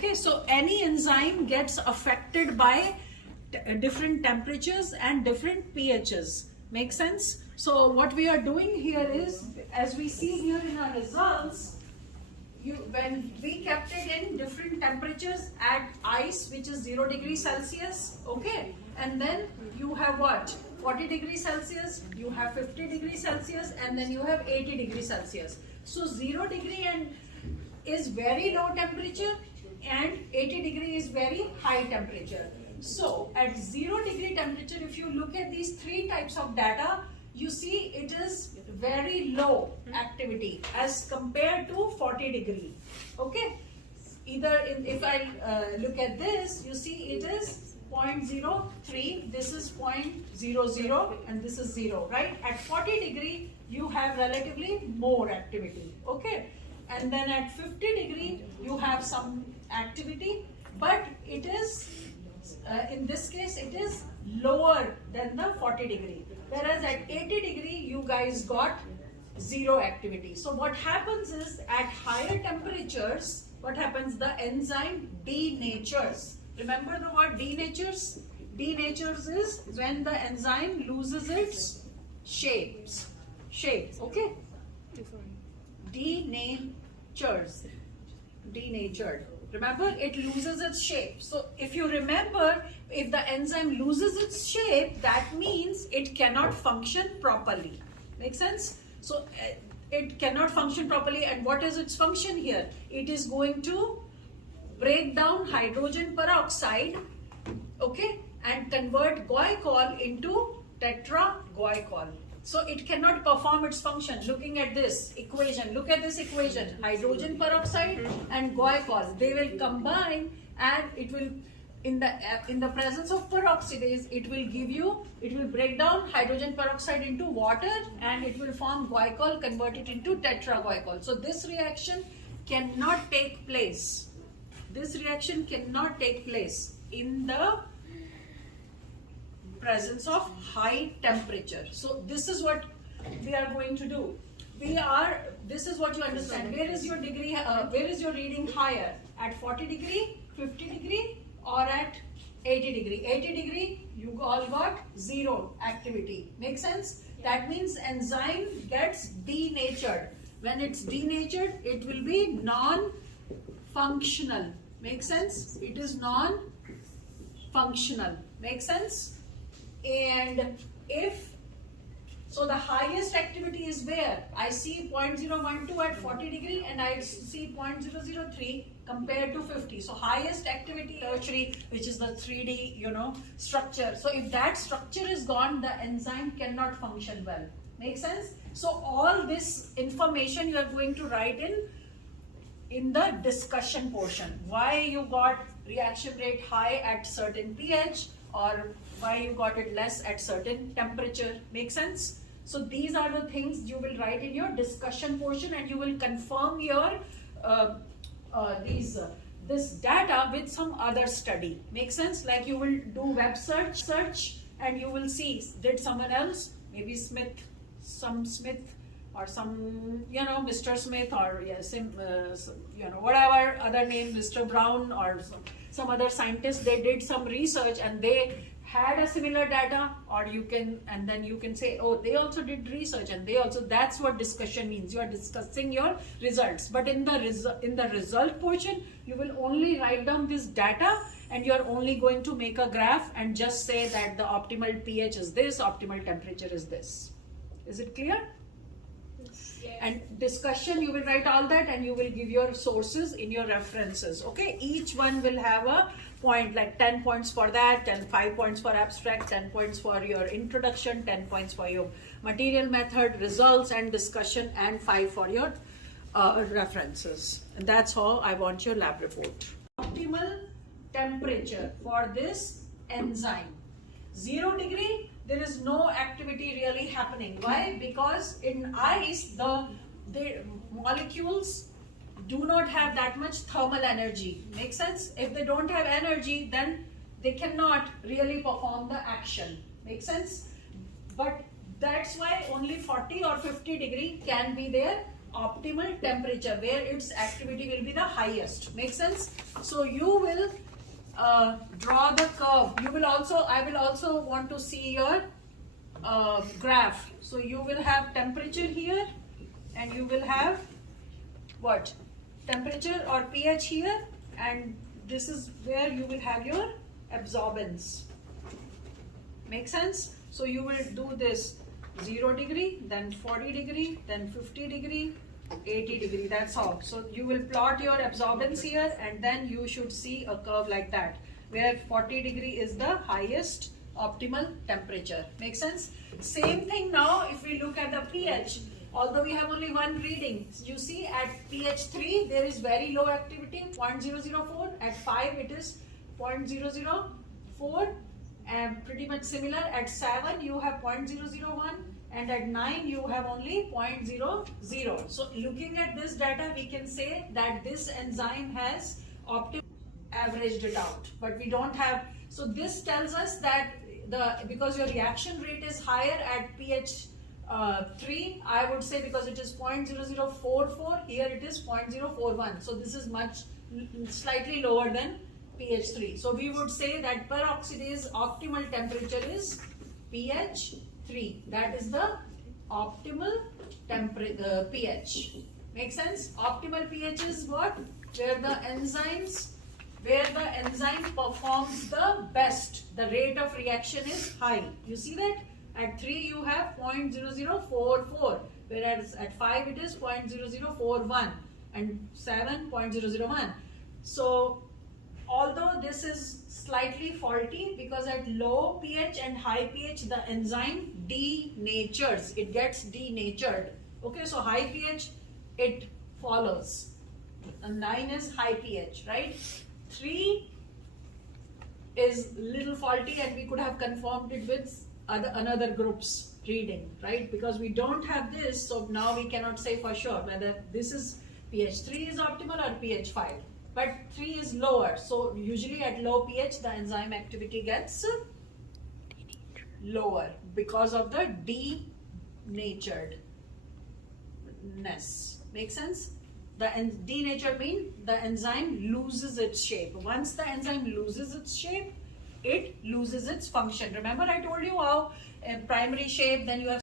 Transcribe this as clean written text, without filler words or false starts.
Okay, so any enzyme gets affected by different temperatures and different pHs. Make sense? So what we are doing here is, as we see here in our results, when we kept it in different temperatures at ice, which is 0 degrees Celsius, okay, and then you have what? 40 degrees Celsius, you have 50 degrees Celsius, and then you have 80 degrees Celsius. So 0 degree and is very low temperature and 80 degree is very high temperature. So at 0 degree temperature, if you look at these three types of data, you see it is very low activity as compared to 40 degree. Okay, if I look at this, you see it is 0.03, this is 0.00, and this is 0, right? At 40 degree you have relatively more activity. Okay, and then at 50 degree you have some activity, but it is in this case it is lower than the 40 degree, whereas at 80 degree you guys got zero activity. So what happens is, at higher temperatures, what happens? The enzyme denatures. Remember the word denatures? Denatures is when the enzyme loses its shape, okay? Denatured. Remember, it loses its shape. So if you remember, if the enzyme loses its shape, that means it cannot function properly. Make sense? So it cannot function properly, and what is its function here? It is going to break down hydrogen peroxide, okay, and convert glycol into tetraglycol. So it cannot perform its function. Looking at this equation, look at this equation, hydrogen peroxide and glycol, they will combine, and it will, in the presence of peroxidase, it will break down hydrogen peroxide into water, and it will form glycol, convert it into tetraglycol. So this reaction cannot take place. This reaction cannot take place in the presence of high temperature. So this is what we are going to do. This is what you understand. Where is your degree, where is your reading higher? At 40 degree, 50 degree, or at 80 degree? 80 degree, you all got zero activity. Make sense? That means enzyme gets denatured. When it's denatured, it will be non-functional. Make sense? It is non-functional. Make sense? And so the highest activity is where? I see 0.012 at 40 degree, and I see 0.003 compared to 50. So highest activity tertiary, which is the 3D, structure. So if that structure is gone, the enzyme cannot function well. Make sense? So all this information you are going to write in the discussion portion. Why you got reaction rate high at certain pH, or why you got it less at certain temperature. Make sense? So these are the things you will write in your discussion portion, and you will confirm your this data with some other study. Make sense? Like you will do web search, and you will see, did someone else, maybe Smith, or some, Mr. Smith, or whatever other name, Mr. Brown, or some other scientist, they did some research and they had a similar data, or then you can say, oh, they also did research, and that's what discussion means. You are discussing your results. But in the result portion, you will only write down this data, and you are only going to make a graph and just say that the optimal pH is this, optimal temperature is this. Is it clear? Yes. And discussion, you will write all that, and you will give your sources in your references. Okay, each one will have a point, like 10 points for that, and 5 points for abstract, 10 points for your introduction, 10 points for your material method, results and discussion, and 5 for your references. And that's how I want your lab report. Optimal temperature for this enzyme. 0 degree, there is no activity really happening. Why? Because in ice, the molecules do not have that much thermal energy. Make sense? If they don't have energy, then they cannot really perform the action. Make sense? But that's why only 40 or 50 degree can be their optimal temperature where its activity will be the highest. Make sense? So you will draw the curve. I will also want to see your graph. So you will have temperature here, and you will have what? Temperature or pH here, and this is where you will have your absorbance. Make sense? So you will do this 0 degree, then 40 degree, then 50 degree, 80 degree. That's all. So you will plot your absorbance here, and then you should see a curve like that where 40 degree is the highest optimal temperature. Make sense? Same thing now if we look at the pH. Although we have only one reading, you see at pH 3 there is very low activity, 0.004. At 5 it is 0.004, and pretty much similar. At 7 you have 0.001, and at 9 you have only 0.00. So looking at this data, we can say that this enzyme has optimal averaged it out, but we don't have. So this tells us that because your reaction rate is higher at pH 3, I would say, because it is 0.0044, here it is 0.041. So this is slightly lower than pH 3. So we would say that peroxidase optimal temperature is pH 3. That is the optimal pH. Make sense? Optimal pH is what? Where the enzyme performs the best. The rate of reaction is high. You see that? At 3 you have 0.0044, whereas at 5 it is 0.0041, and 7 0.001. So although this is slightly faulty, because at low pH and high pH the enzyme denatures, it gets denatured. Okay, so high pH it follows, and 9 is high pH, right? 3 is little faulty, and we could have confirmed it with another group's reading, right? Because we don't have this, so now we cannot say for sure whether this is pH 3 is optimal or pH 5. But 3 is lower, so usually at low pH the enzyme activity gets lower because of the denaturedness. Make sense? The denatured means the enzyme loses its shape. Once the enzyme loses its shape, it loses its function. Remember I told you how primary shape, then you have